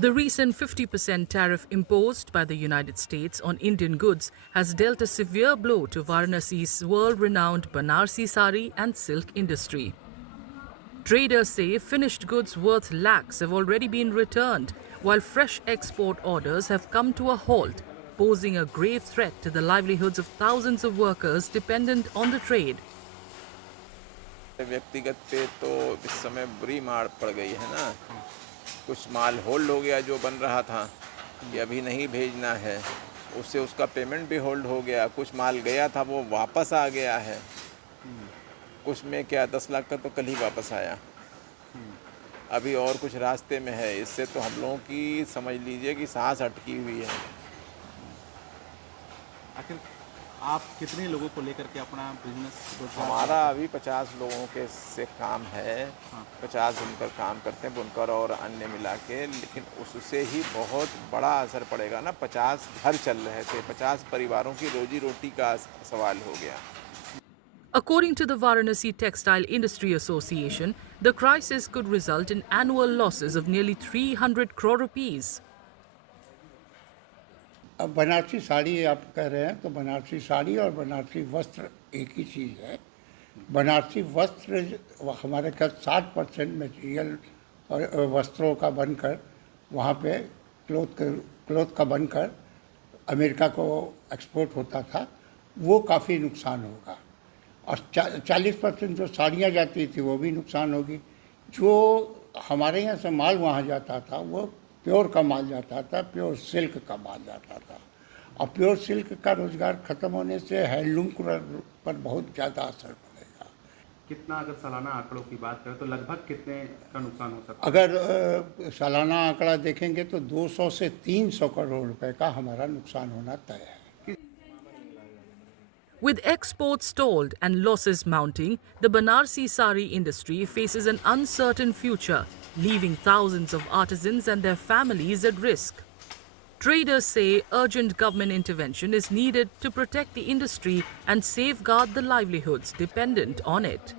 The recent 50% tariff imposed by the United States on Indian goods has dealt a severe blow to Varanasi's world-renowned Banarsi sari and silk industry. Traders say finished goods worth lakhs have already been returned, while fresh export orders have come to a halt, posing a grave threat to the livelihoods of thousands of workers dependent on the trade. व्यक्तिगत पे तो इस समय बुरी मार पड़ गई है ना। कुछ माल होल्ड हो गया जो बन रहा था कि अभी नहीं भेजना है, उससे उसका पेमेंट भी होल्ड हो गया। कुछ माल गया था वो वापस आ गया है। कुछ में क्या 10 लाख का तो कल ही वापस आया। अभी और कुछ रास्ते में है। इससे तो हम लोगों की समझ लीजिए कि सांस अटकी हुई है। आखिर आप कितने लोगों को लेकर के अपना बिजनेस? हमारा अभी 50 लोगों के से काम है। 50 बुनकर काम करते हैं, बुनकर और अन्य मिला के, लेकिन उससे ही बहुत बड़ा असर पड़ेगा ना। 50 घर चल रहे थे, 50 परिवारों की रोजी रोटी का सवाल हो गया। According to the Varanasi Textile Industry Association, the crisis could result in annual losses of nearly 300 crore rupees. अब बनारसी साड़ी आप कह रहे हैं तो बनारसी साड़ी और बनारसी वस्त्र एक ही चीज़ है। बनारसी वस्त्र हमारे का 60% मटेरियल और वस्त्रों का बनकर वहाँ पे क्लोथ का बनकर अमेरिका को एक्सपोर्ट होता था, वो काफ़ी नुकसान होगा। और 40% जो साड़ियाँ जाती थी वो भी नुकसान होगी। जो हमारे यहाँ से माल वहाँ जाता था वो प्योर का माल जाता था, प्योर सिल्क का माल जाता था। और प्योर सिल्क का रोज़गार ख़त्म होने से हैंडलूम पर बहुत ज़्यादा असर पड़ेगा। कितना, अगर सालाना आंकड़ों की बात करें तो लगभग कितने का नुकसान हो सकता है? अगर सालाना आंकड़ा देखेंगे तो 200 से 300 करोड़ रुपए का हमारा नुकसान होना तय है। With exports stalled and losses mounting, the Banarsi sari industry faces an uncertain future, leaving thousands of artisans and their families at risk. Traders say urgent government intervention is needed to protect the industry and safeguard the livelihoods dependent on it.